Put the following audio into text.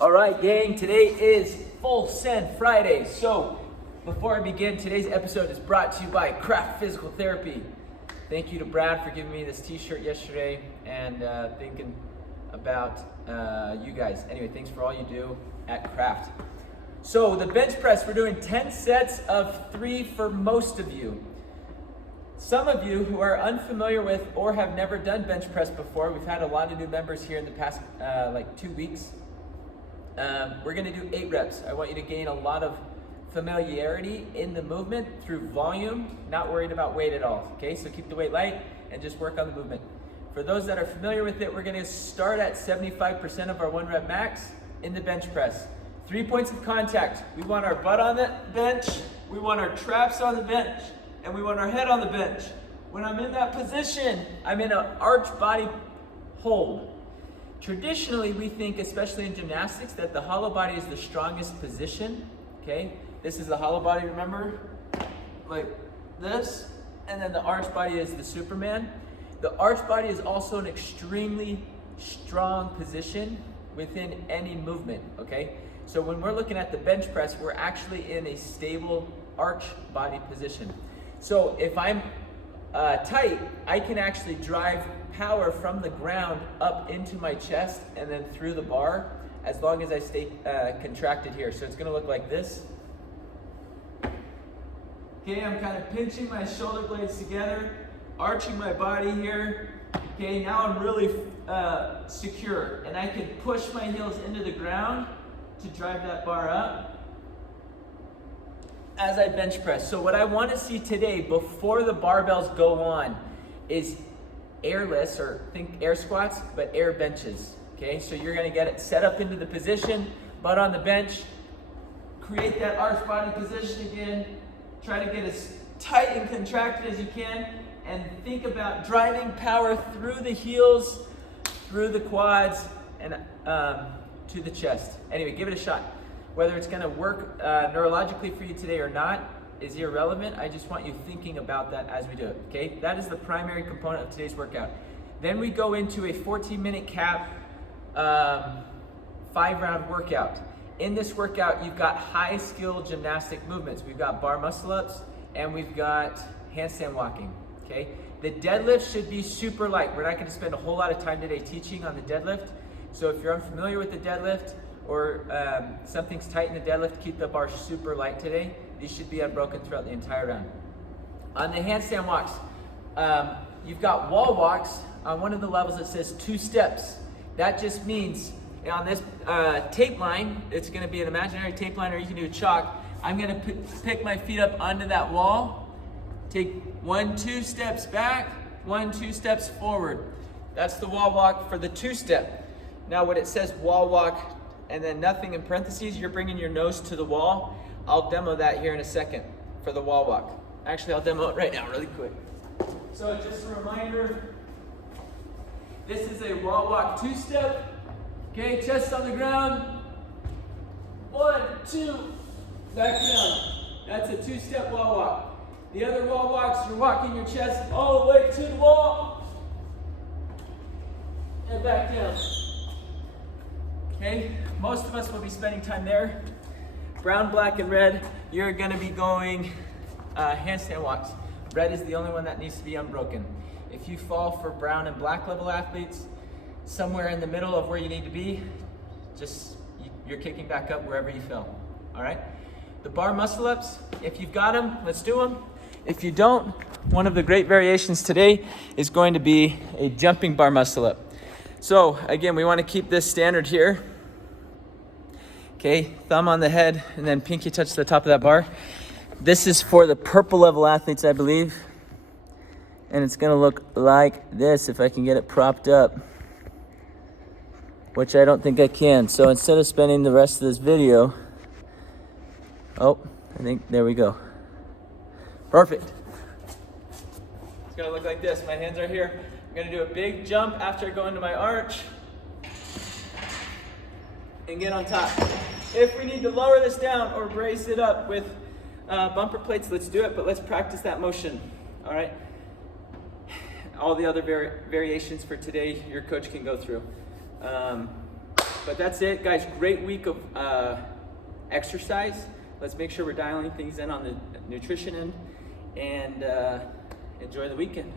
All right, gang, today is Full Send Friday. So before I begin, today's episode is brought to you by Craft Physical Therapy. Thank you to Brad for giving me this t-shirt yesterday and thinking about you guys. Anyway, thanks for all you do at Craft. So the bench press, we're doing 10 sets of 3 for most of you. Some of you who are unfamiliar with or have never done bench press before, we've had a lot of new members here in the past 2 weeks. We're gonna do 8 reps. I want you to gain a lot of familiarity in the movement through volume, not worried about weight at all, okay? So keep the weight light and just work on the movement. For those that are familiar with it, we're gonna start at 75% of our 1 rep max in the bench press. 3 points of contact. We want our butt on the bench, we want our traps on the bench, and we want our head on the bench. When I'm in that position, I'm in an arch body hold. Traditionally, we think, especially in gymnastics, that the hollow body is the strongest position, okay? This is the hollow body, remember? Like this, and then the arch body is the Superman. The arch body is also an extremely strong position within any movement, okay? So when we're looking at the bench press, we're actually in a stable arch body position. So if I'm tight, I can actually drive power from the ground up into my chest and then through the bar as long as I stay contracted here. So it's gonna look like this. Okay, I'm kind of pinching my shoulder blades together, arching my body here. Okay, now I'm really secure and I can push my heels into the ground to drive that bar up as I bench press. So what I want to see today before the barbells go on is airless, or think air squats, but air benches. Okay, so you're gonna get it set up into the position, butt on the bench, create that arch body position again, try to get as tight and contracted as you can, and think about driving power through the heels, through the quads, and to the chest. Anyway, give it a shot. Whether it's gonna work neurologically for you today or not is irrelevant. I just want you thinking about that as we do it, okay? That is the primary component of today's workout. Then we go into a 14-minute cap 5-round workout. In this workout, you've got high-skill gymnastic movements. We've got bar muscle-ups and we've got handstand walking, okay? The deadlift should be super light. We're not gonna spend a whole lot of time today teaching on the deadlift. So if you're unfamiliar with the deadlift, or something's tight in the deadlift, keep the bar super light today. These should be unbroken throughout the entire round. On the handstand walks, you've got wall walks. On one of the levels it says 2 steps. That just means on this tape line, it's gonna be an imaginary tape line, or you can do a chalk. I'm gonna pick my feet up onto that wall, take 1-2 steps back, 1-2 steps forward. That's the wall walk for the 2-step. Now when it says wall walk, and then nothing in parentheses, you're bringing your nose to the wall. I'll demo that here in a second for the wall walk. Actually, I'll demo it right now really quick. So just a reminder, this is a wall walk 2-step. Okay, chest on the ground. 1, 2, back down. That's a 2-step wall walk. The other wall walks, you're walking your chest all the way to the wall and back down. Okay, most of us will be spending time there. Brown, black, and red, you're gonna be going handstand walks. Red is the only one that needs to be unbroken. If you fall for brown and black level athletes, somewhere in the middle of where you need to be, you're kicking back up wherever you fell, all right? The bar muscle ups, if you've got them, let's do them. If you don't, one of the great variations today is going to be a jumping bar muscle up. So again, we want to keep this standard here. Okay, thumb on the head and then pinky touch the top of that bar. This is for the purple level athletes, I believe. And it's gonna look like this if I can get it propped up, which I don't think I can. So instead of spending the rest of this video, I think, there we go. Perfect. It's gonna look like this. My hands are here. I'm gonna do a big jump after I go into my arch and get on top. If we need to lower this down or brace it up with bumper plates, let's do it, but let's practice that motion, all right? All the other variations for today, your coach can go through. But that's it, guys. Great week of exercise. Let's make sure we're dialing things in on the nutrition end, and enjoy the weekend.